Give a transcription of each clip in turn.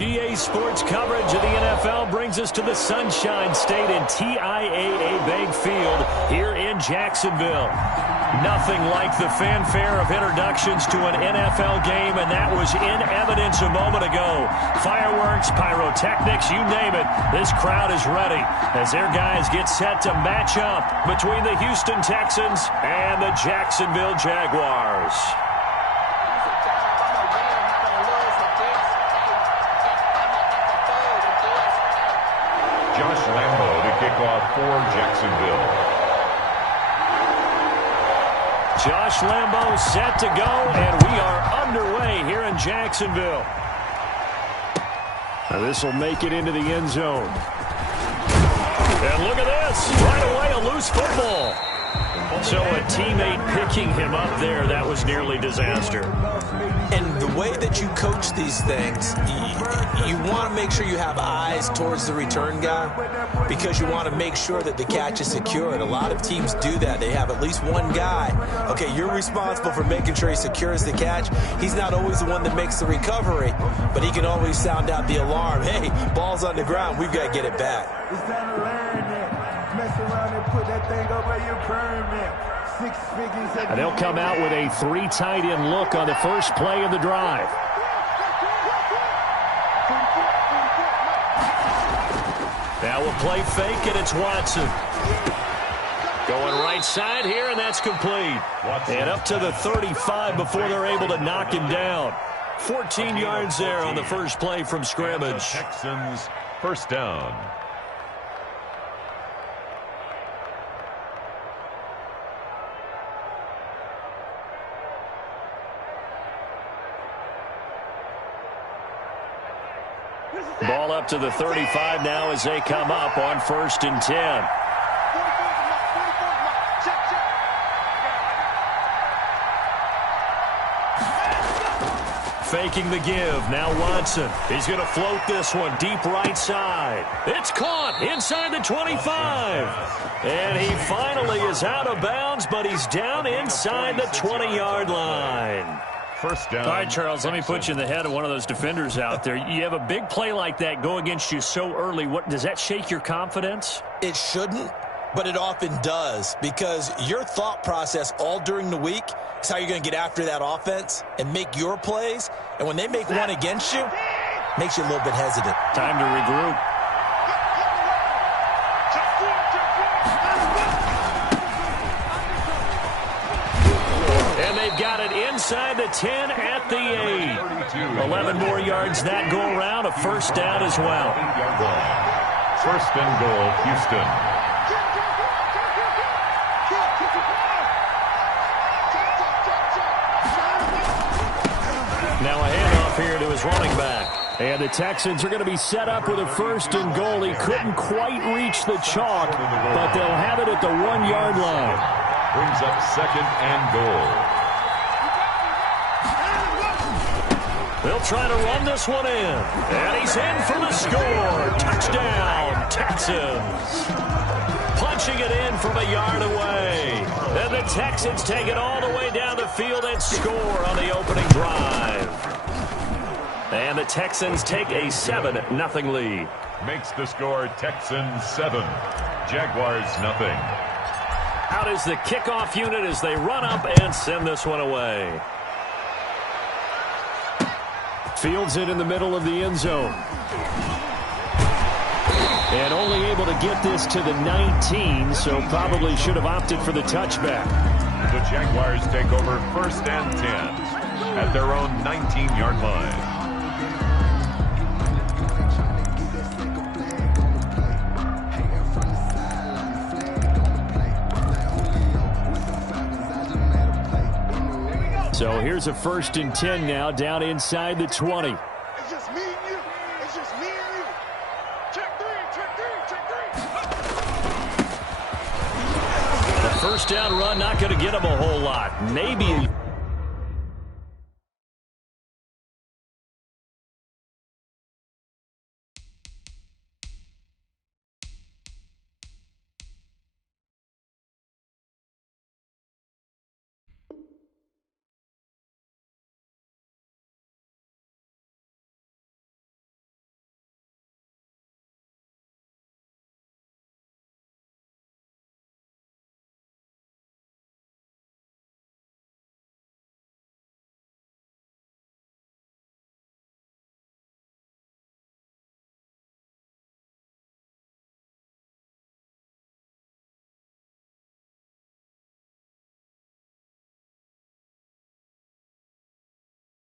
EA Sports coverage of the NFL brings us to the Sunshine State and TIAA Bank Field here in Jacksonville. Nothing like the fanfare of introductions to an NFL game, and that was in evidence a moment ago. Fireworks, pyrotechnics, you name it. This crowd is ready as their guys get set to match up between the Houston Texans and the Jacksonville Jaguars. Off for Jacksonville. Josh Lambo set to go, and we are underway here in Jacksonville. Now this will make it into the end zone. And look at this. Right away, a loose football. So a teammate picking him up there, that was nearly disaster. And the way that you coach these things, you want to make sure you have eyes towards the return guy because you want to make sure that the catch is secured. A lot of teams do that. They have at least one guy. Okay, you're responsible for making sure he secures the catch. He's not always the one that makes the recovery, but he can always sound out the alarm. Hey, ball's on the ground. We've got to get it back. It's time to learn that. Mess around and put that thing over your permit. 6 figures. And they'll come out with a 3 tight end look on the first play of the drive. Now we'll play fake, and it's Watson. Going right side here, and that's complete. And up to the 35 before they're able to knock him down. 14 yards there on the first play from scrimmage. Texans first down. Ball up to the 35 now as they come up on 1st and 10. Faking the give. Now Watson. He's going to float this one deep right side. It's caught inside the 25. And he finally is out of bounds, but he's down inside the 20-yard line. First down. All right, Charles, let me put you in the head of one of those defenders out there. You have a big play like that go against you so early. What does that shake your confidence? It shouldn't, but it often does because your thought process all during the week is how you're going to get after that offense and make your plays. And when they make one against you, it makes you a little bit hesitant. Time to regroup. Got it inside the 10 at the 8. 11 more yards that go around. A first down as well. First and goal, Houston. Now a handoff here to his running back. And the Texans are going to be set up with a first and goal. He couldn't quite reach the chalk, but they'll have it at the 1-yard line. Brings up second and goal. They'll try to run this one in. And he's in for the score. Touchdown, Texans. Punching it in from a yard away. And the Texans take it all the way down the field and score on the opening drive. And the Texans take a 7-0 lead. Makes the score Texans 7. Jaguars nothing. Out is the kickoff unit as they run up and send this one away. Fields it in the middle of the end zone. And only able to get this to the 19, so probably should have opted for the touchback. The Jaguars take over 1st and 10 at their own 19-yard line. So here's a 1st and 10 now down inside the 20. It's just me and you. It's just me and you. Check three. The first down run not going to get him a whole lot. Maybe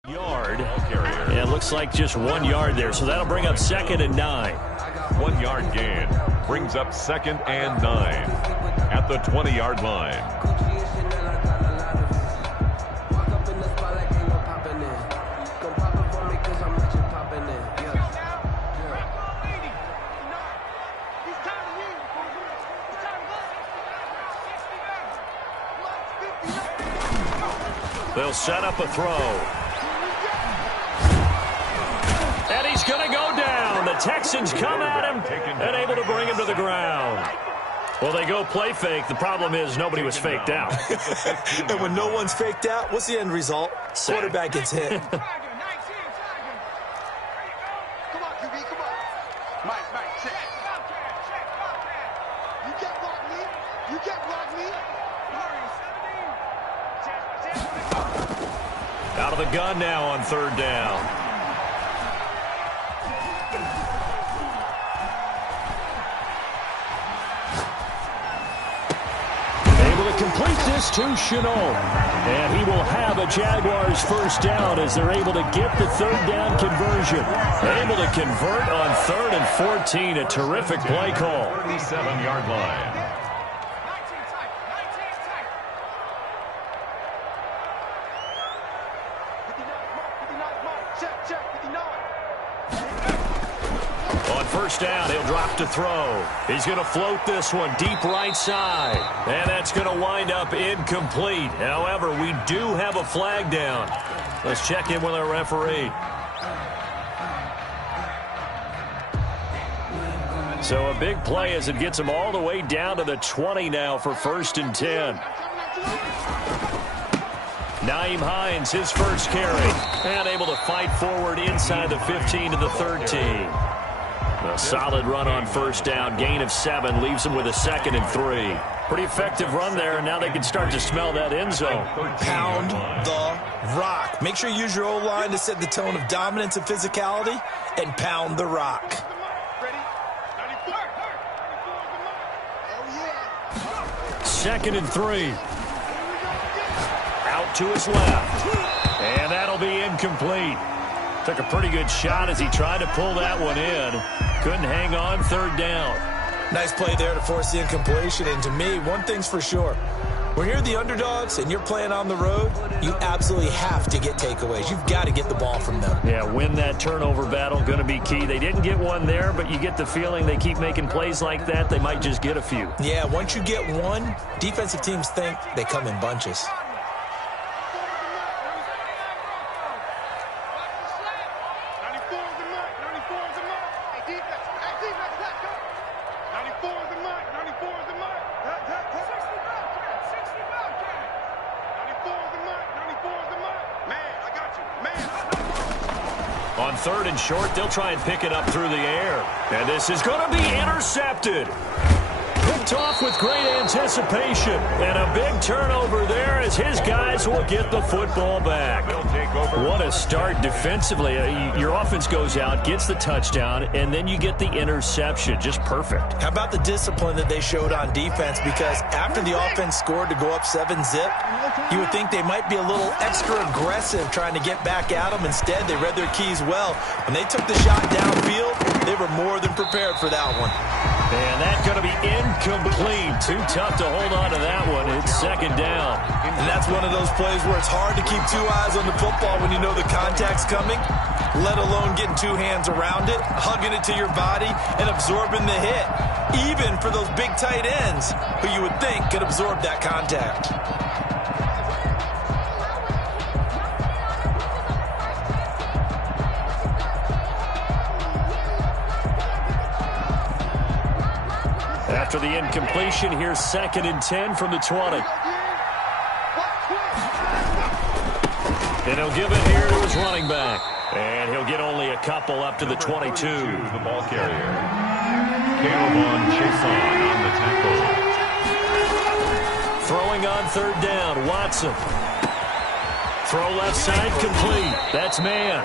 Yard. Yeah, it looks like just 1 yard there, so that'll bring up 2nd and 9. 1 yard gain brings up 2nd and 9 at the 20-yard line. They'll set up a throw. And he's going to go down. The Texans come at him and able to bring him to the ground. Well, they go play fake. The problem is nobody was faked out. And when no one's faked out, what's the end result? Quarterback gets hit. Come on, QB, come on. Mike, check. You can't block me. You can't block me. Out of the gun now on 3rd down. Able to complete this to Chenault. And he will have a Jaguars 1st down as they're able to get the 3rd down conversion. Able to convert on 3rd and 14. A terrific play call. 37-yard line. On 1st down, he'll drop to throw. He's going to float this one deep right side. And that's going to wind up incomplete. However, we do have a flag down. Let's check in with our referee. So a big play as it gets him all the way down to the 20 now for 1st and 10. Nyheim Hines, his first carry. And able to fight forward inside the 15 to the 13. A solid run on 1st down. Gain of 7 leaves him with a 2nd and 3. Pretty effective run there, and now they can start to smell that end zone. Pound the rock. Make sure you use your O-line to set the tone of dominance and physicality, and pound the rock. 2nd and 3. Out to his left. And that'll be incomplete. Took a pretty good shot as he tried to pull that one in. Couldn't hang on 3rd down. Nice play there to force the incompletion. And to me, one thing's for sure. When you're the underdogs and you're playing on the road, you absolutely have to get takeaways. You've got to get the ball from them. Yeah, win that turnover battle, going to be key. They didn't get one there, but you get the feeling they keep making plays like that, they might just get a few. Yeah, once you get one, defensive teams think they come in bunches. On 3rd and short, they'll try and pick it up through the air. And this is going to be intercepted. Picked off with great anticipation. And a big turnover there as his guys will get the football back. What a start defensively. Your offense goes out, gets the touchdown, and then you get the interception. Just perfect. How about the discipline that they showed on defense? Because after the offense scored to go up 7-zip, you would think they might be a little extra aggressive trying to get back at them. Instead, they read their keys well. When they took the shot downfield, they were more than prepared for that one. And that's going to be incomplete. Too tough to hold on to that one. It's 2nd down. And that's one of those plays where it's hard to keep 2 eyes on the football when you know the contact's coming, let alone getting 2 hands around it, hugging it to your body, and absorbing the hit. Even for those big tight ends who you would think could absorb that contact. After the incompletion, here's 2nd and 10 from the 20. And he'll give it here to his running back. And he'll get only a couple up to the 22. The ball carrier. Caleb Chason on the tackle. Throwing on 3rd down, Watson. Throw left side complete. That's man.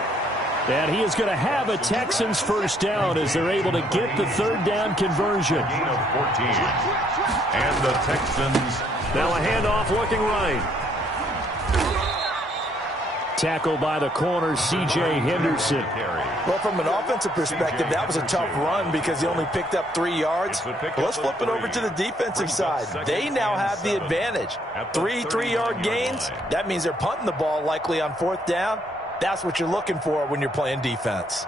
And he is going to have a Texans 1st down as they're able to get the 3rd down conversion. Gain of 14. And the Texans. Now a handoff looking right. Tackle by the corner, C.J. Henderson. Well, from an offensive perspective, that was a tough run because he only picked up 3 yards. But let's flip it over to the defensive side. They now have the advantage. 3 3-yard gains, that means they're punting the ball likely on 4th down. That's what you're looking for when you're playing defense.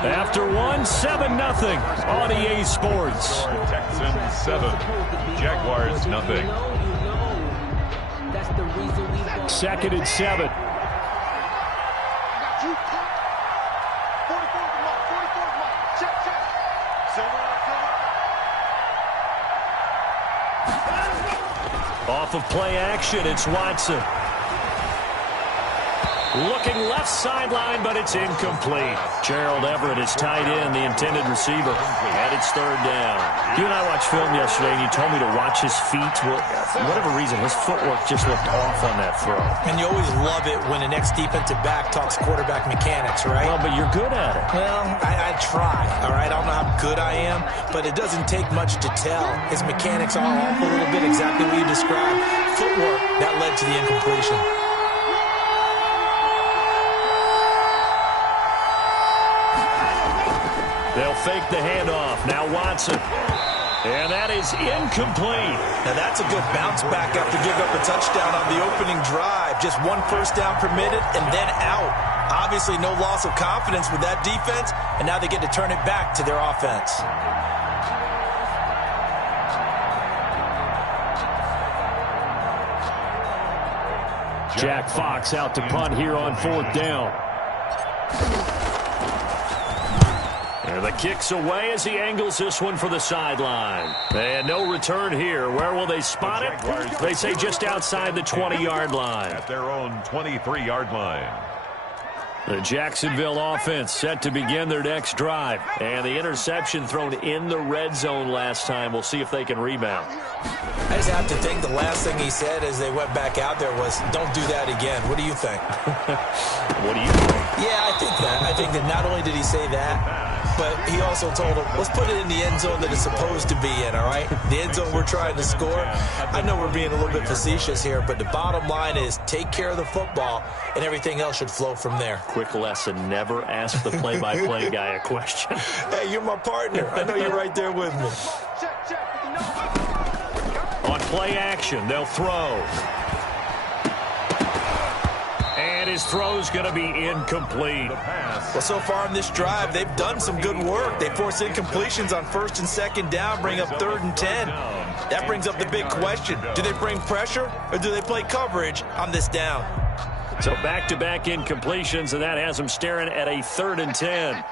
After one, 7-0 on EA Sports. Texans 7, Jaguars 0. 2nd and 7. Off of play action, it's Watson. Looking left sideline, but it's incomplete. Gerald Everett is tied in, the intended receiver, and it's 3rd down. You and I watched film yesterday, and you told me to watch his feet. Well, for whatever reason, his footwork just looked off on that throw. And you always love it when an ex-defensive back talks quarterback mechanics, right? Well, but you're good at it. Well, I try, all right? I don't know how good I am, but it doesn't take much to tell. His mechanics are off a little bit, exactly what you described. Footwork, that led to the incompletion. They'll fake the handoff. Now Watson. And that is incomplete. Now that's a good bounce back after giving up a touchdown on the opening drive. Just 1 first down permitted and then out. Obviously no loss of confidence with that defense, and now they get to turn it back to their offense. Jack Fox out to punt here on 4th down. And the kick's away as he angles this one for the sideline. And no return here. Where will they spot it? They say just outside the 20-yard line. At their own 23-yard line. The Jacksonville offense set to begin their next drive. And the interception thrown in the red zone last time. We'll see if they can rebound. I just have to think the last thing he said as they went back out there was, don't do that again. What do you think? What do you think? Yeah, I think that. I think that not only did he say that, but he also told him, let's put it in the end zone that it's supposed to be in, all right? The end zone we're trying to score. I know we're being a little bit facetious here, but the bottom line is take care of the football, and everything else should flow from there. Quick lesson, never ask the play-by-play guy a question. Hey, you're my partner. I know you're right there with me. On play action, they'll throw. And his throw's going to be incomplete. Well, so far in this drive, they've done some good work. They force incompletions on 1st and 2nd down, bring up 3rd and 10. That brings up the big question. Do they bring pressure or do they play coverage on this down? So back-to-back incompletions, and that has them staring at a 3rd and 10.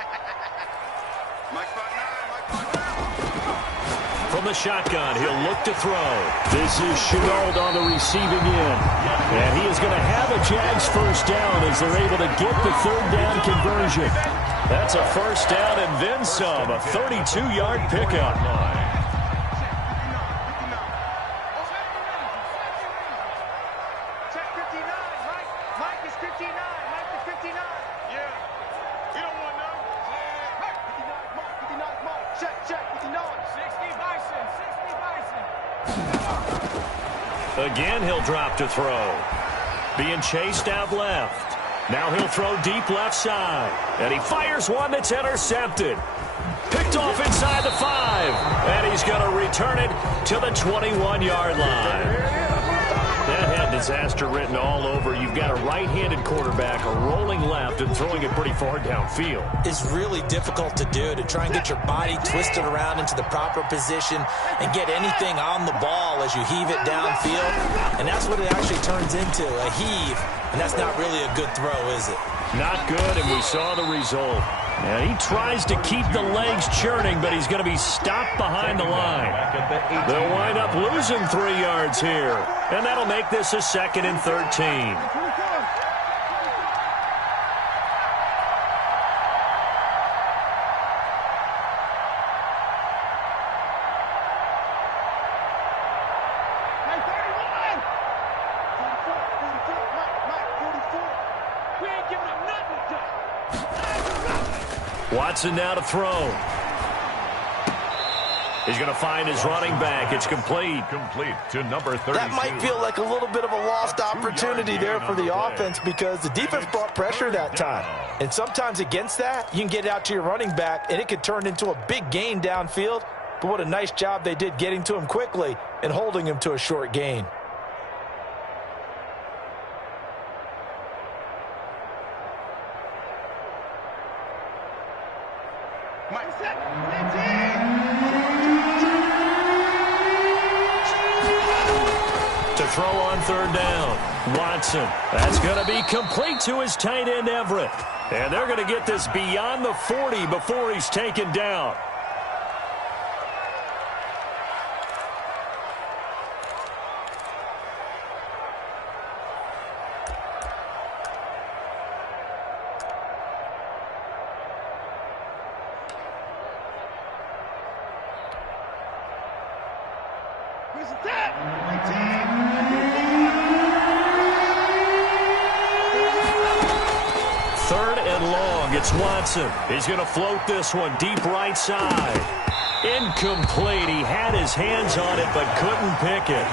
From the shotgun, he'll look to throw. This is Shenault on the receiving end. And he is going to have a Jags first down as they're able to get the 3rd down conversion. That's a first down and then some, a 32-yard pickup. Again, he'll drop to throw. Being chased out left. Now he'll throw deep left side. And he fires one that's intercepted. Picked off inside the 5. And he's going to return it to the 21-yard line. That had disaster written all over. You've got a right-handed quarterback, a rolling left, and throwing it pretty far downfield. It's really difficult to do, to try and get your body twisted around into the proper position and get anything on the ball as you heave it downfield. And that's what it actually turns into, a heave. And that's not really a good throw, is it? Not good, and we saw the result. And he tries to keep the legs churning, but he's going to be stopped behind the line. They'll wind up losing 3 yards here. And that'll make this a 2nd and 13. Watson now to throw. He's going to find his running back. It's complete. Complete to number 32. That might feel like a little bit of a lost opportunity there for the offense because the defense brought pressure that time. And sometimes against that, you can get it out to your running back, and it could turn into a big gain downfield. But what a nice job they did getting to him quickly and holding him to a short gain. To throw on third down. Watson. That's going to be complete to his tight end, Everett. And they're going to get this beyond the 40 before he's taken down. Third and long. It's Watson. He's going to float this one deep right side. Incomplete. He had his hands on it but couldn't pick it.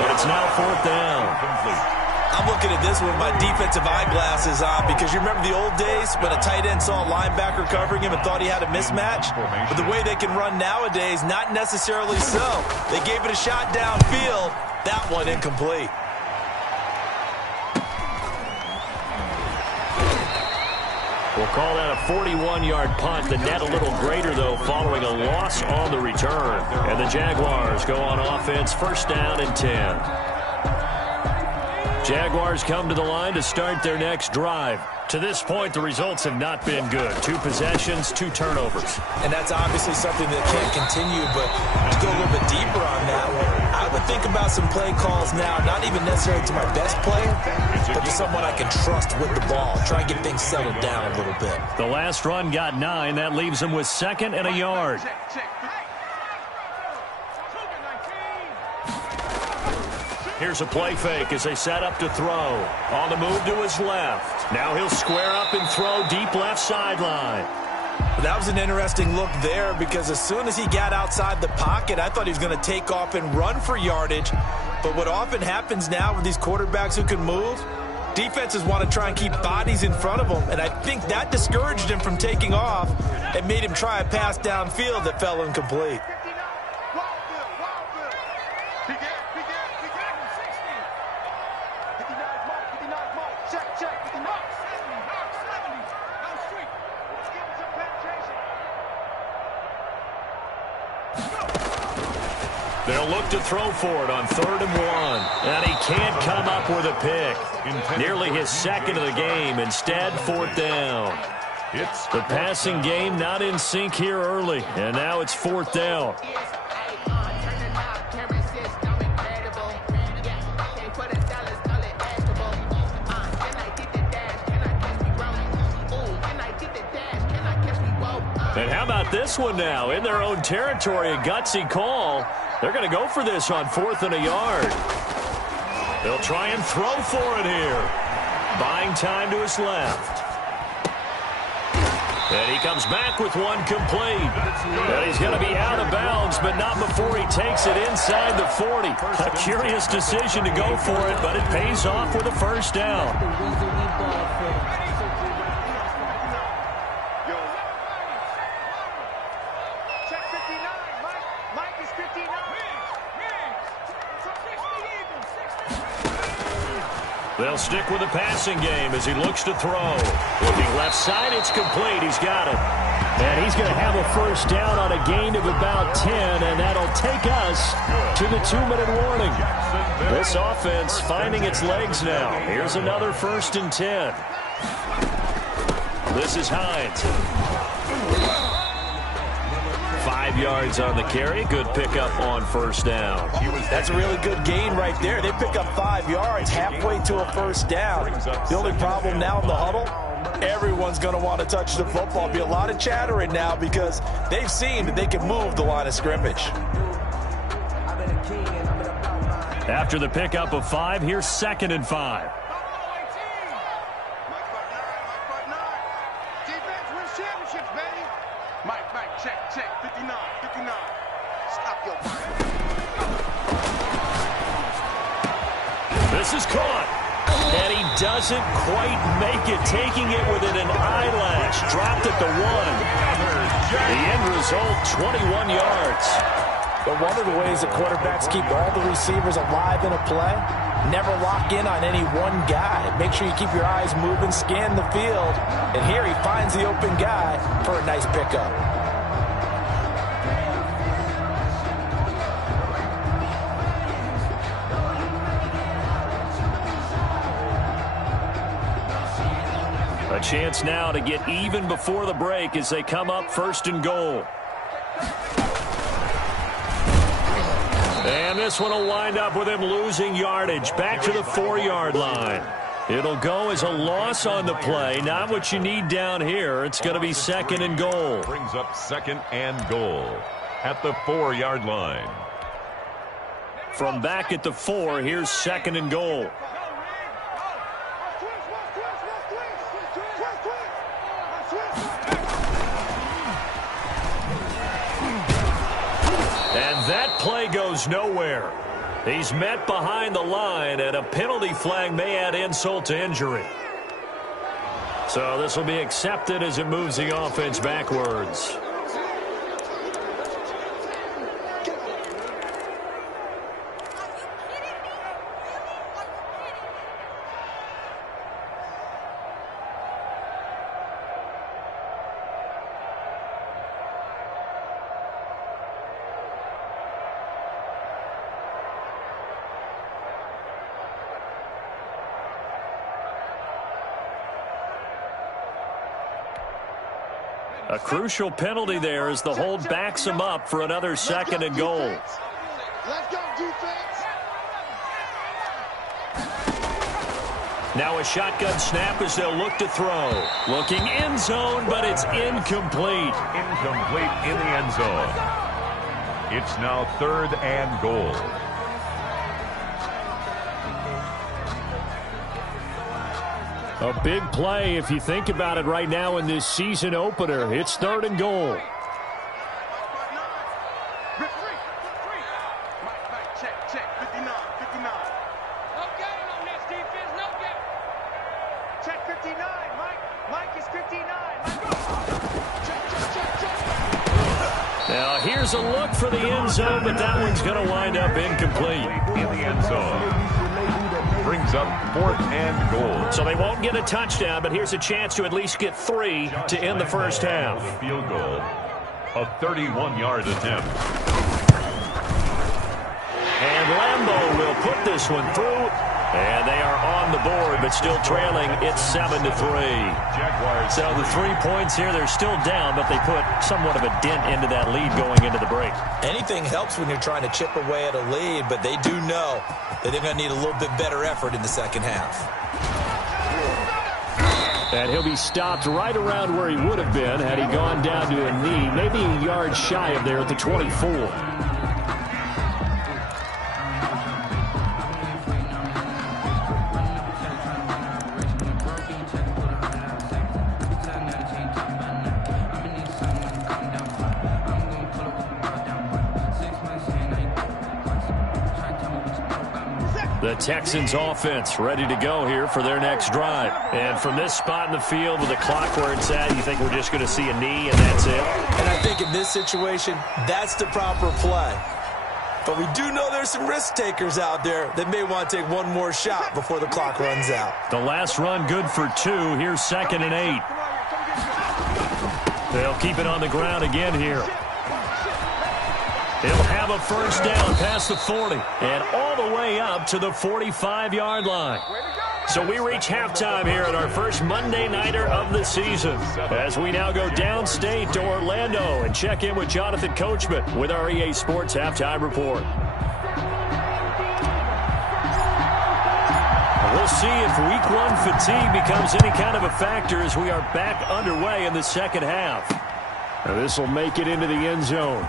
But it's now fourth down. I'm looking at this with my defensive eyeglasses on because you remember the old days when a tight end saw a linebacker covering him and thought he had a mismatch? But the way they can run nowadays, not necessarily so. They gave it a shot downfield. That one incomplete. We'll call that a 41-yard punt. The net a little greater, though, following a loss on the return. And the Jaguars go on offense, first down and 10. Jaguars come to the line to start their next drive. To this point, the results have not been good. 2 possessions, 2 turnovers. And that's obviously something that can't continue, but to go a little bit deeper on that one, I would think about some play calls now, not even necessarily to my best player, but to someone I can trust with the ball. Try and get things settled down a little bit. The last run got 9. That leaves him with 2nd and a yard. Here's a play fake as they set up to throw. On the move to his left. Now he'll square up and throw deep left sideline. That was an interesting look there because as soon as he got outside the pocket, I thought he was going to take off and run for yardage. But what often happens now with these quarterbacks who can move, defenses want to try and keep bodies in front of them. And I think that discouraged him from taking off and made him try a pass downfield that fell incomplete. They'll look to throw for it on 3rd and 1. And he can't come up with a pick. Nearly his 2nd of the game. Instead, 4th down. The passing game not in sync here early. And now it's 4th down. And how about this one now? In their own territory, a gutsy call. They're going to go for this on 4th and a yard. They'll try and throw for it here. Buying time to his left. And he comes back with one complete. And he's going to be out of bounds, but not before he takes it inside the 40. A curious decision to go for it, but it pays off with a first down. They'll stick with the passing game as he looks to throw. Looking left side, it's complete. He's got it. And he's going to have a first down on a gain of about 10, and that'll take us to the 2-minute warning. This offense finding its legs now. Here's another 1st and 10. This is Hines. 5 yards on the carry. Good pickup on first down. That's a really good gain right there. They pick up 5 yards halfway to a first down. The only problem now in the huddle, everyone's going to want to touch the football. Be a lot of chattering now because they've seen that they can move the line of scrimmage. After the pickup of 5, here's 2nd and 5. championships, baby. Mike, check. 59. Stop your body. This is caught. And he doesn't quite make it, taking it within an eyelash. Dropped at the 1. The end result, 21 yards. But one of the ways that quarterbacks keep all the receivers alive in a play, never lock in on any one guy. Make sure you keep your eyes moving, scan the field. And here he finds the open guy for a nice pickup. A chance now to get even before the break as they come up 1st and goal. And this one will wind up with him losing yardage back to the 4-yard line. It'll go as a loss on the play. Not what you need down here. It's going to be 2nd and goal. Brings up 2nd and goal at the 4-yard line. From back at the 4, here's 2nd and goal. And that play goes nowhere. He's met behind the line, and a penalty flag may add insult to injury. So this will be accepted as it moves the offense backwards. A crucial penalty there as the hold backs him up for another 2nd and goal. Let's go, defense. Now a shotgun snap as they'll look to throw. Looking end zone, but it's incomplete. Incomplete in the end zone. It's now 3rd and goal. A big play if you think about it right now in this season opener. It's 3rd and goal. Mike, check. 59. No game on this defense, no game. Check 59, Mike is 59. Check. Now here's a look for the end zone, but that one's going to wind up incomplete. In the end zone. Brings up 4th and goal. So they won't get a touchdown, but here's a chance to at least get 3 to end the first half. Field goal. A 31-yard attempt. And Lambeau will put this one through. And they are on the board, but still trailing. It's 7-3. Jaguars. So the 3 points here, they're still down, but they put somewhat of a dent into that lead going into the break. Anything helps when you're trying to chip away at a lead, but they do know that they're going to need a little bit better effort in the second half. And he'll be stopped right around where he would have been had he gone down to a knee, maybe a yard shy of there at the 24. The Texans offense ready to go here for their next drive. And from this spot in the field with the clock where it's at, you think we're just going to see a knee and that's it? And I think in this situation, that's the proper play. But we do know there's some risk takers out there that may want to take one more shot before the clock runs out. The last run good for 2. Here's 2nd and 8. They'll keep it on the ground again here. He'll have a first down past the 40 and all the way up to the 45-yard line. So we reach halftime here at our first Monday Nighter of the season as we now go downstate to Orlando and check in with Jonathan Coachman with our EA Sports Halftime Report. We'll see if Week 1 fatigue becomes any kind of a factor as we are back underway in the second half. Now this will make it into the end zone.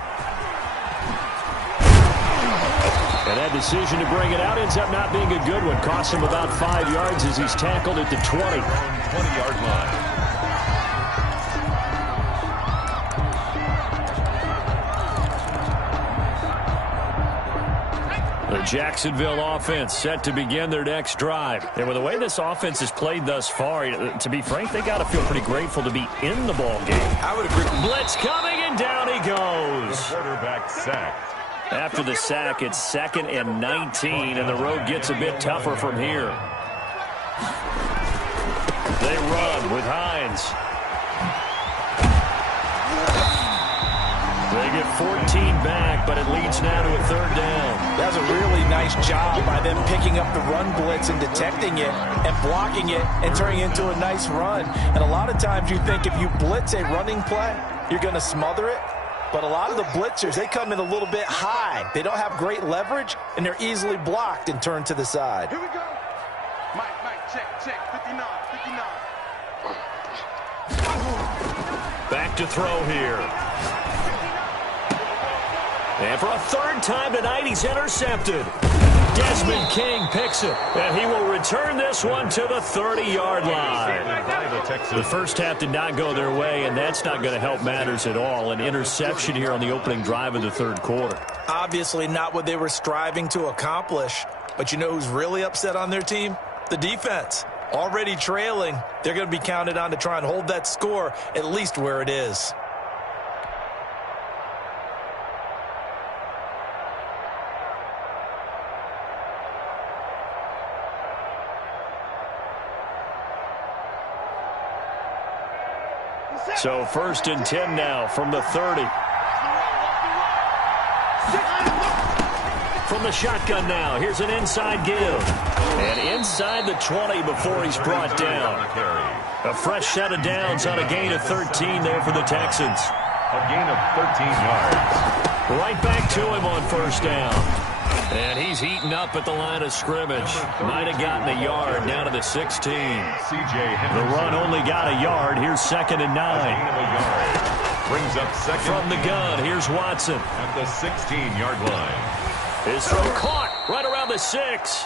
And that decision to bring it out ends up not being a good one. Costs him about 5 yards as he's tackled at the 20. 20-yard line. The Jacksonville offense set to begin their next drive. And with the way this offense has played thus far, to be frank, they got to feel pretty grateful to be in the ball game. I would agree. Blitz coming, and down he goes. The quarterback sacked. After the sack, it's 2nd and 19, and the road gets a bit tougher from here. They run with Hines. They get 14 back, but it leads now to a 3rd down. That's a really nice job by them picking up the run blitz and detecting it and blocking it and turning it into a nice run. And a lot of times you think if you blitz a running play, you're going to smother it. But a lot of the blitzers, they come in a little bit high. They don't have great leverage, and they're easily blocked and turned to the side. Here we go. Mike, check, 59. Back to throw here. And for a 3rd time tonight, he's intercepted. Desmond King picks it, and he will return this one to the 30-yard line. The first half did not go their way, and that's not going to help matters at all. An interception here on the opening drive of the 3rd quarter. Obviously not what they were striving to accomplish. But you know who's really upset on their team? The defense. Already trailing, they're going to be counted on to try and hold that score at least where it is. So 1st and 10 now from the 30. From the shotgun now, here's an inside give. And inside the 20 before he's brought down. A fresh set of downs on a gain of 13 there for the Texans. A gain of 13 yards. Right back to him on 1st down. And he's heating up at the line of scrimmage. Might have gotten a yard down to the 16. The run only got a yard. Here's 2nd and 9. Brings up 2nd. From the gun, here's Watson. At the 16-yard line. His throw caught right around the 6.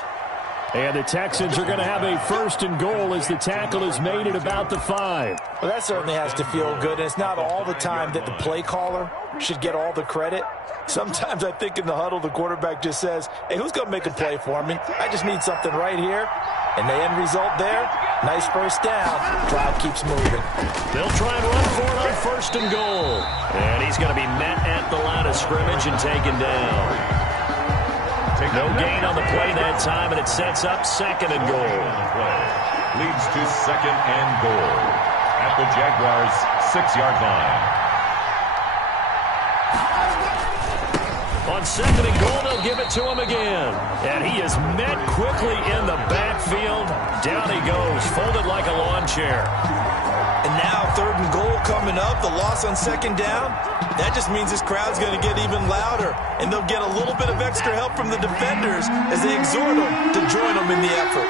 And the Texans are going to have a 1st and goal as the tackle is made at about the 5. Well, that certainly has to feel good. And it's not all the time that the play caller should get all the credit. Sometimes I think in the huddle, the quarterback just says, hey, who's going to make a play for me? I just need something right here. And the end result there, nice 1st down. Drive keeps moving. They'll try and run for it on 1st and goal. And he's going to be met at the line of scrimmage and taken down. No gain on the play that time, and it sets up 2nd and goal. Leads to 2nd and goal at the Jaguars' 6-yard line. On 2nd and goal, they'll give it to him again. And he is met quickly in the backfield. Down he goes, folded like a lawn chair. And now 3rd and goal coming up. The loss on 2nd down. That just means this crowd's going to get even louder. And they'll get a little bit of extra help from the defenders as they exhort them to join them in the effort.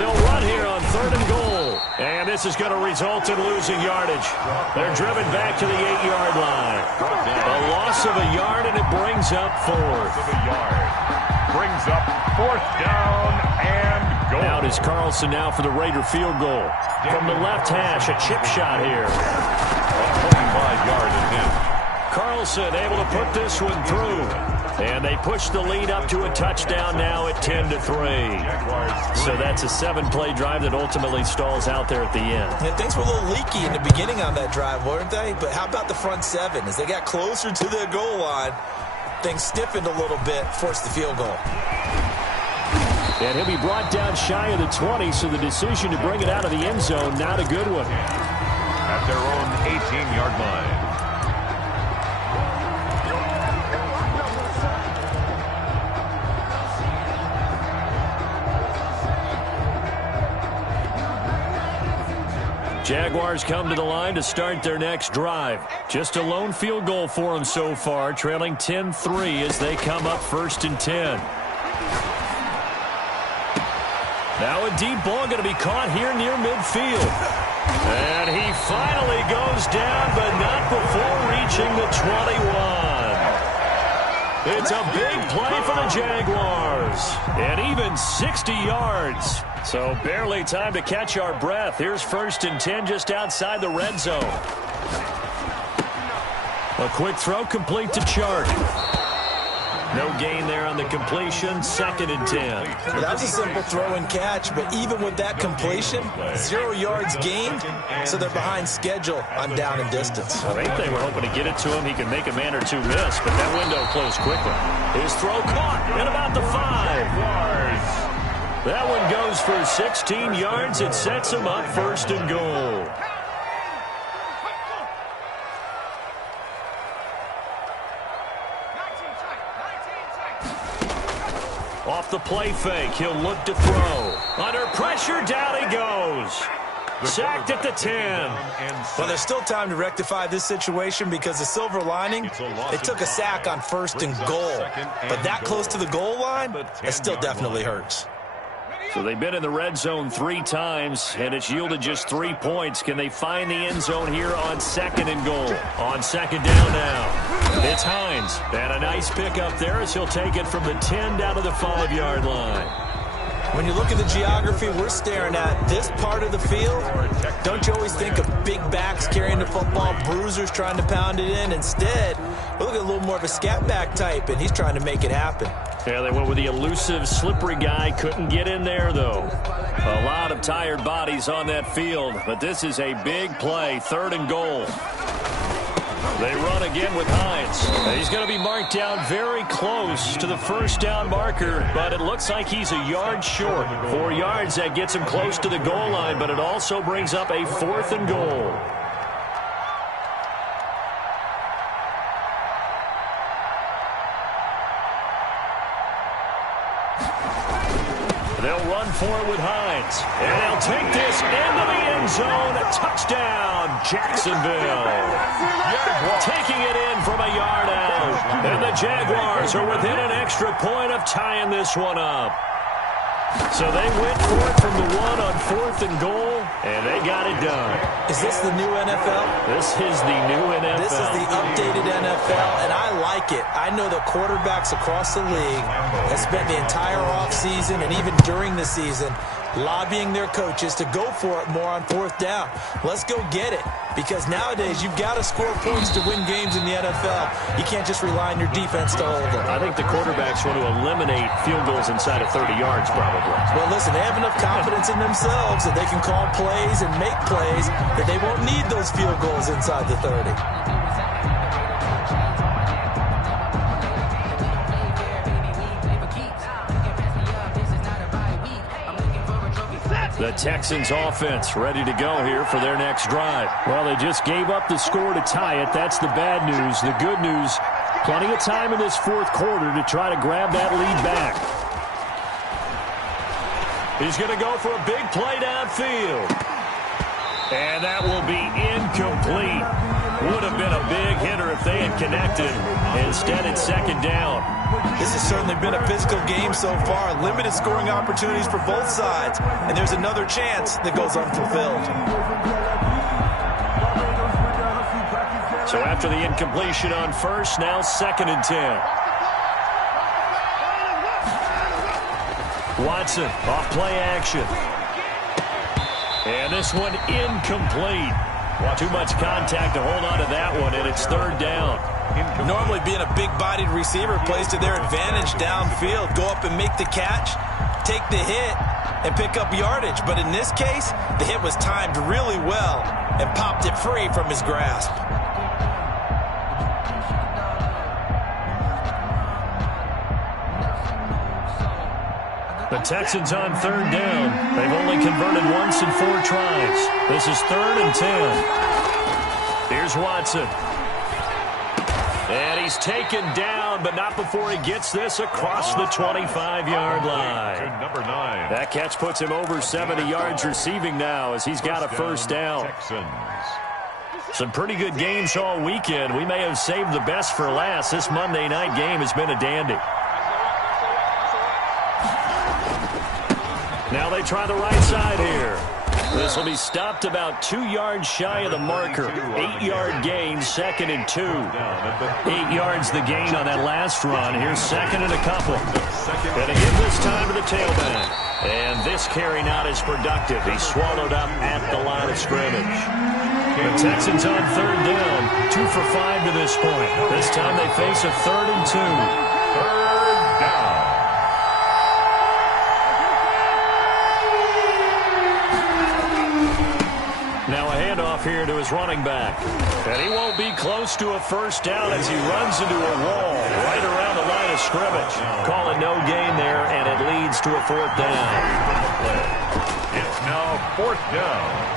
They'll run here on 3rd and goal. And this is going to result in losing yardage. They're driven back to the 8-yard line. A loss of a yard, and it brings up 4th. Brings up 4th down and goal. Out is Carlson now for the Raider field goal. From the left hash, a chip shot here. 25-yard attempt. Carlson able to put this one through. And they push the lead up to a touchdown now at 10-3. So that's a 7-play drive that ultimately stalls out there at the end. And things were a little leaky in the beginning on that drive, weren't they? But how about the front 7? As they got closer to their goal line, things stiffened a little bit, forced the field goal. And he'll be brought down shy of the 20, so the decision to bring it out of the end zone, not a good one. At their own 18-yard line. Jaguars come to the line to start their next drive. Just a lone field goal for them so far, trailing 10-3 as they come up 1st and 10. Now a deep ball going to be caught here near midfield. And he finally goes down, but not before reaching the 21. It's a big play for the Jaguars. And even 60 yards. So barely time to catch our breath. Here's 1st and 10 just outside the red zone. A quick throw complete to Chark. No gain there on the completion. 2nd and 10. That was a simple throw and catch, but even with that completion, 0 yards gained, so they're behind schedule on down and distance. I think they were hoping to get it to him. He could make a man or two miss, but that window closed quickly. His throw caught at about the 5. That one goes for 16 yards. It sets him up 1st and goal. Off the play fake, he'll look to throw. Under pressure, down he goes. Sacked at the 10. Well, there's still time to rectify this situation because the silver lining, they took a sack on 1st and goal. But that close to the goal line, it still definitely hurts. So they've been in the red zone 3 times, and it's yielded just 3 points. Can they find the end zone here on 2nd and goal? On 2nd down now. It's Hines. And a nice pickup there as he'll take it from the 10 down to the 5-yard line. When you look at the geography we're staring at, this part of the field, don't you always think of big backs carrying the football, bruisers trying to pound it in? Instead, we look at a little more of a scat back type, and he's trying to make it happen. Yeah, they went with the elusive, slippery guy. Couldn't get in there, though. A lot of tired bodies on that field, but this is a big play. 3rd and goal. They run again with Hines. He's going to be marked down very close to the 1st down marker, but it looks like he's a yard short. 4 yards, that gets him close to the goal line, but it also brings up a 4th and goal. They'll run for it with Hines. And they'll take this into the end zone. Touchdown, Jacksonville. Taking it in from a yard out. And the Jaguars are within an extra point of tying this one up. So they went for it from the 1 on 4th and goal, and they got it done. Is this the new NFL? This is the new NFL. This is the updated NFL, and I like it. I know that quarterbacks across the league have spent the entire offseason and even during the season lobbying their coaches to go for it more on 4th down. Let's go get it, because nowadays you've got to score points to win games in the NFL. You can't just rely on your defense to hold them. I think the quarterbacks want to eliminate field goals inside of 30 yards probably. Well, listen, they have enough confidence in themselves that they can call plays and make plays that they won't need those field goals inside the 30. The Texans offense ready to go here for their next drive. Well, they just gave up the score to tie it. That's the bad news. The good news, plenty of time in this 4th quarter to try to grab that lead back. He's going to go for a big play downfield. And that will be incomplete. Would have been a big hitter if they had connected. Instead, it's 2nd down. This has certainly been a physical game so far. Limited scoring opportunities for both sides. And there's another chance that goes unfulfilled. So after the incompletion on 1st, now 2nd and 10. Watson off play action. And this one incomplete. Too much contact to hold on to that one, and it's 3rd down. Normally being a big-bodied receiver plays to their advantage downfield. Go up and make the catch, take the hit, and pick up yardage. But in this case, the hit was timed really well and popped it free from his grasp. The Texans on 3rd down. They've only converted once in 4 tries. This is 3rd and 10. Here's Watson. And he's taken down, but not before he gets this across the 25-yard line. Number 9. That catch puts him over 70 yards receiving now as he's got a 1st down. Texans. Some pretty good games all weekend. We may have saved the best for last. This Monday night game has been a dandy. Now they try the right side here. This will be stopped about 2 yards shy of the marker. 8-yard gain, 2nd and 2. 8 yards the gain on that last run. Here's 2nd and a couple. And again this time to the tailback. And this carry not as productive. He's swallowed up at the line of scrimmage. The Texans on third down, 2 for 5 to this point. This time they face a 3rd and 2. Third down. Now a handoff here to his running back. And he won't be close to a first down as he runs into a wall right around the line of scrimmage. Call it no gain there, and it leads to a 4th down. It's now 4th down.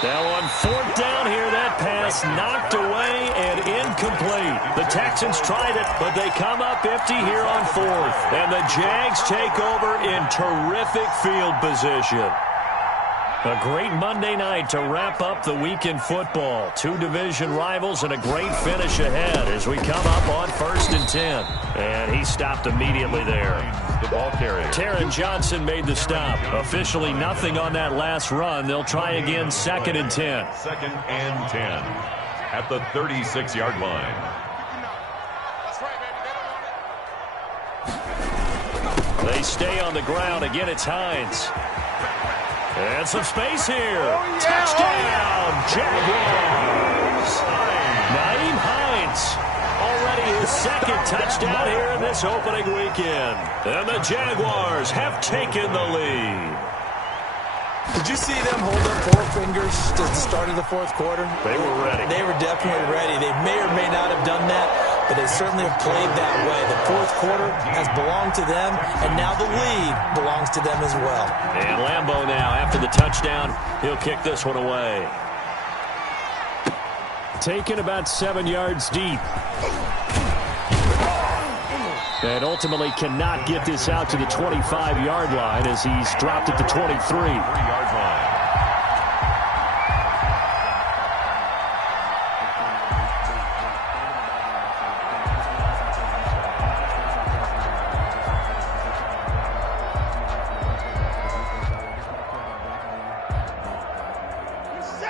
Now on 4th down here, that pass knocked away and incomplete. The Texans tried it, but they come up empty here on 4th. And the Jags take over in terrific field position. A great Monday night to wrap up the week in football. 2 division rivals and a great finish ahead as we come up on 1st and 10. And he stopped immediately there. The ball carrier. Taron Johnson made the stop. Officially nothing on that last run. They'll try again 2nd and 10. 2nd and 10 at the 36-yard line. They stay on the ground. Again, it's Hines. And some space here. Touchdown, Jaguars. Nyheim Hines. Already his 2nd touchdown here in this opening weekend. And the Jaguars have taken the lead. Did you see them hold up 4 fingers to the start of the 4th quarter? They were ready. They were definitely ready. They may or may not have done that, but they certainly have played that way. The 4th quarter has belonged to them, and now the lead belongs to them as well. And Lambeau now, after the touchdown, he'll kick this one away. Taken about 7 yards deep. And ultimately cannot get this out to the 25-yard line as he's dropped at the 23. 3-yard line.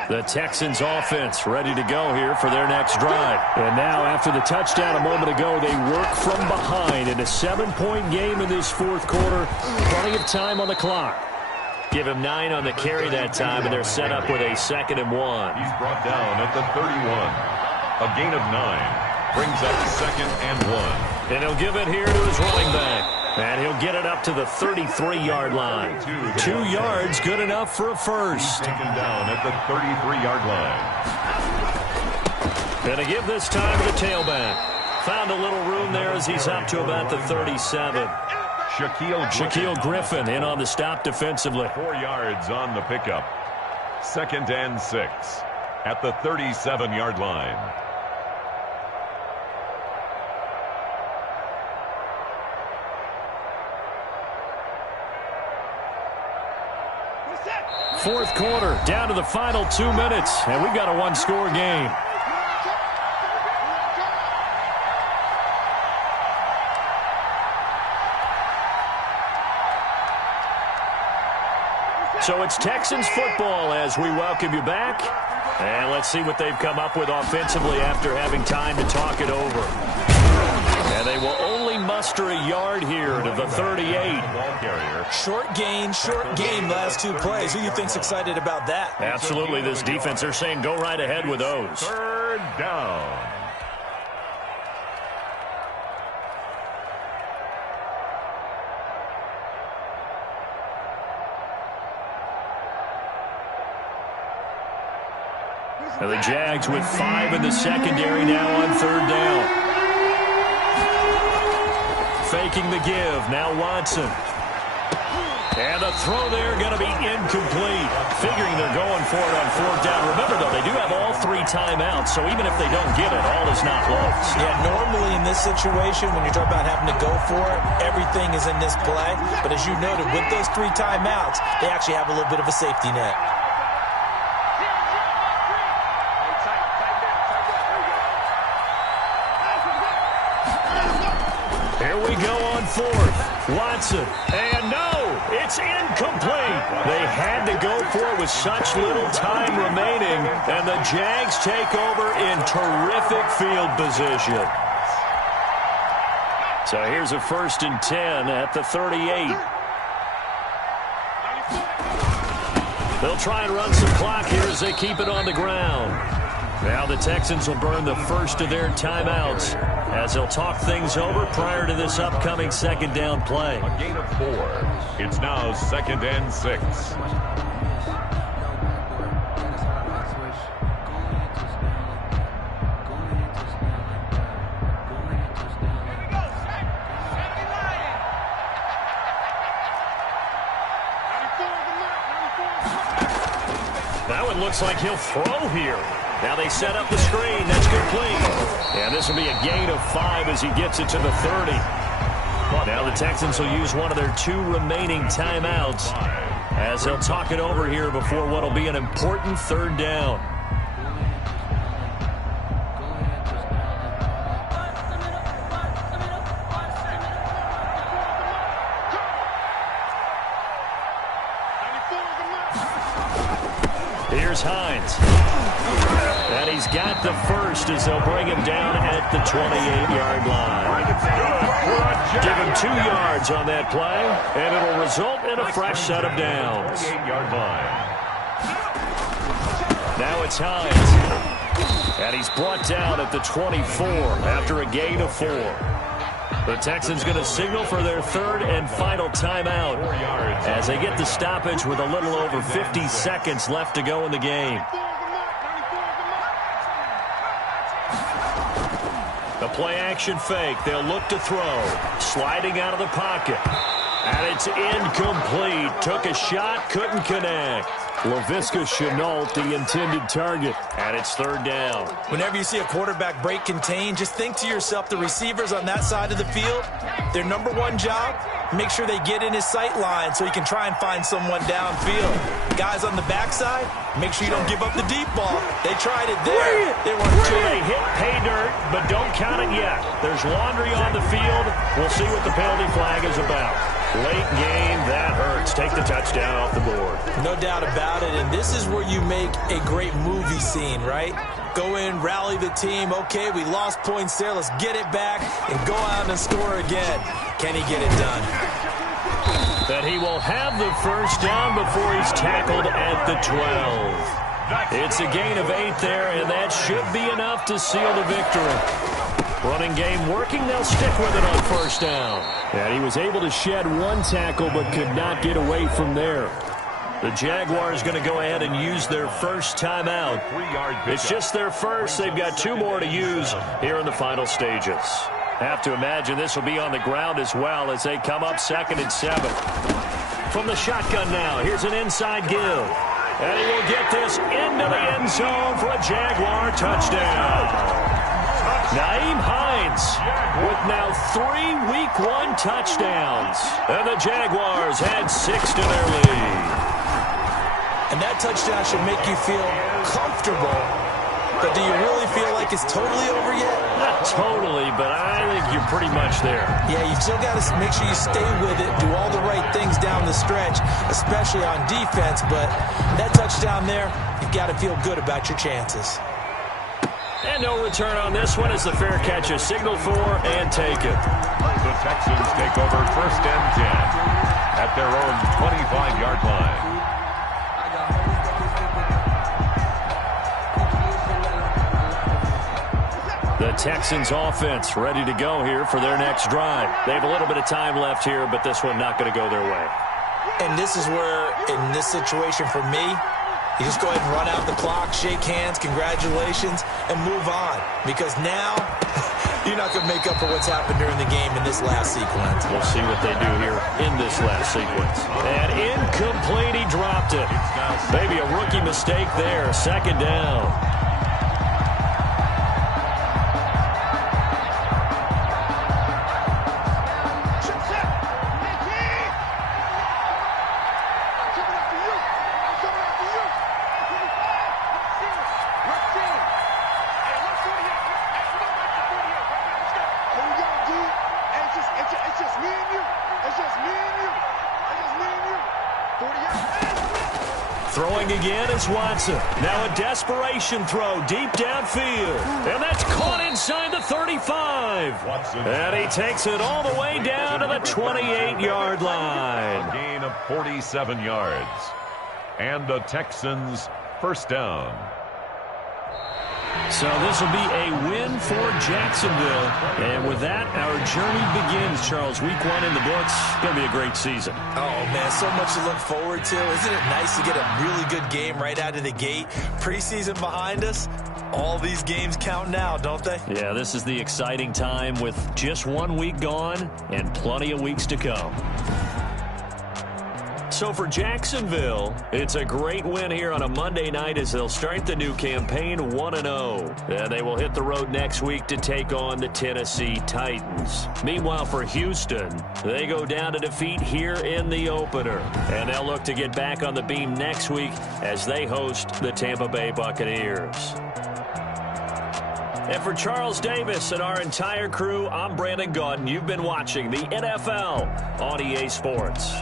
The Texans offense ready to go here for their next drive. And now after the touchdown a moment ago, they work from behind in a 7-point game in this 4th quarter. Plenty of time on the clock. Give him 9 on the carry that time, and they're set up with a 2nd and 1. He's brought down at the 31. A gain of 9 brings up 2nd and 1. And he'll give it here to his running back. And he'll get it up to the 33-yard line. 2 yards, good enough for a first. Taken down at the 33-yard line. And to give this time to the tailback. Found a little room there as he's up to about the 37. Shaquille Griffin in on the stop defensively. 4 yards on the pickup. 2nd and 6 at the 37-yard line. Fourth quarter, down to the final 2 minutes, and we've got a 1-score game. So it's Texans football as we welcome you back. And let's see what they've come up with offensively after having time to talk it over. And they will only muster a yard here to the 38. Short gain, short game, last 2 plays. Who do you think's excited about that? Absolutely, this defense, they're saying go right ahead with those. 3rd down. And the Jags with 5 in the secondary now on 3rd down. Faking the give, now Watson. And the throw there going to be incomplete. Figuring they're going for it on 4th down. Remember, though, they do have all 3 timeouts, so even if they don't get it, all is not lost. Yeah, normally in this situation, when you talk about having to go for it, everything is in this play. But as you noted, with those 3 timeouts, they actually have a little bit of a safety net. Here we go on 4th. Watson. And no, it's incomplete. They had to go for it with such little time remaining. And the Jags take over in terrific field position. So here's a 1st and 10 at the 38. They'll try and run some clock here as they keep it on the ground. Now the Texans will burn the first of their timeouts as they'll talk things over prior to this upcoming 2nd down play. A gain of 4. It's now 2nd and 6. That one looks like he'll throw here. Now they set up the screen. That's complete. And this will be a gain of 5 as he gets it to the 30. Now the Texans will use one of their 2 remaining timeouts as they'll talk it over here before what will be an important 3rd down. Here's Hines. And he's got the first as they'll bring him down at the 28-yard line. Give him 2 yards on that play, and it'll result in a fresh set of downs. Now it's Hines. And he's brought down at the 24 after a gain of 4. The Texans going to signal for their 3rd and final timeout as they get the stoppage with a little over 50 seconds left to go in the game. The play-action fake. They'll look to throw. Sliding out of the pocket. And it's incomplete. Took a shot, couldn't connect. Laviska Shenault, the intended target. And it's 3rd down. Whenever you see a quarterback break contain, just think to yourself, the receivers on that side of the field, their number 1 job, make sure they get in his sight line so he can try and find someone downfield. Guys on the backside, make sure you don't give up the deep ball. They tried it there. They weren't sure. They hit pay dirt, but don't count it yet. There's laundry on the field. We'll see what the penalty flag is about. Late game, that hurts. Take the touchdown off the board. No doubt about it, and this is where you make a great movie scene, right? Go in, rally the team. Okay, we lost points there. Let's get it back and go out and score again. Can he get it done? That he will have the first down before he's tackled at the 12. It's a gain of 8 there, and that should be enough to seal the victory. Running game working. They'll stick with it on 1st down. And he was able to shed 1 tackle but could not get away from there. The Jaguars going to go ahead and use their first timeout. It's just their first. They've got 2 more to use here in the final stages. Have to imagine this will be on the ground as well as they come up 2nd and 7. From the shotgun now, here's an inside give. And he will get this into the end zone for a Jaguar touchdown. Nyheim Hines with now 3 Week 1 touchdowns. And the Jaguars add 6 to their lead. And that touchdown should make you feel comfortable. But do you really feel like it's totally over yet? Not totally, but I think you're pretty much there. Yeah, you've still got to make sure you stay with it, do all the right things down the stretch, especially on defense. But that touchdown there, you've got to feel good about your chances. And no return on this one as the fair catch is signaled for and taken. The Texans take over 1st and 10 at their own 25-yard line. The Texans offense ready to go here for their next drive. They have a little bit of time left here, but this one not going to go their way. And this is where, in this situation for me, you just go ahead and run out the clock, shake hands, congratulations, and move on. Because now, you're not going to make up for what's happened during the game in this last sequence. We'll see what they do here in this last sequence. And incomplete, he dropped it. Maybe a rookie mistake there, 2nd down. Throwing again is Watson. Now a desperation throw deep downfield. And that's caught inside. inside the 35. And he takes it all the way down to the 28-yard line. A gain of 47 yards. And the Texans first down. So this will be a win for Jacksonville. And with that, our journey begins, Charles. Week 1 in the books. Going to be a great season. Oh, man, so much to look forward to. Isn't it nice to get a really good game right out of the gate? Preseason behind us. All these games count now, don't they? Yeah, this is the exciting time with just 1 week gone and plenty of weeks to come. So for Jacksonville, it's a great win here on a Monday night as they'll start the new campaign 1-0. And they will hit the road next week to take on the Tennessee Titans. Meanwhile, for Houston, they go down to defeat here in the opener. And they'll look to get back on the beam next week as they host the Tampa Bay Buccaneers. And for Charles Davis and our entire crew, I'm Brandon Gaudin. You've been watching the NFL on EA Sports.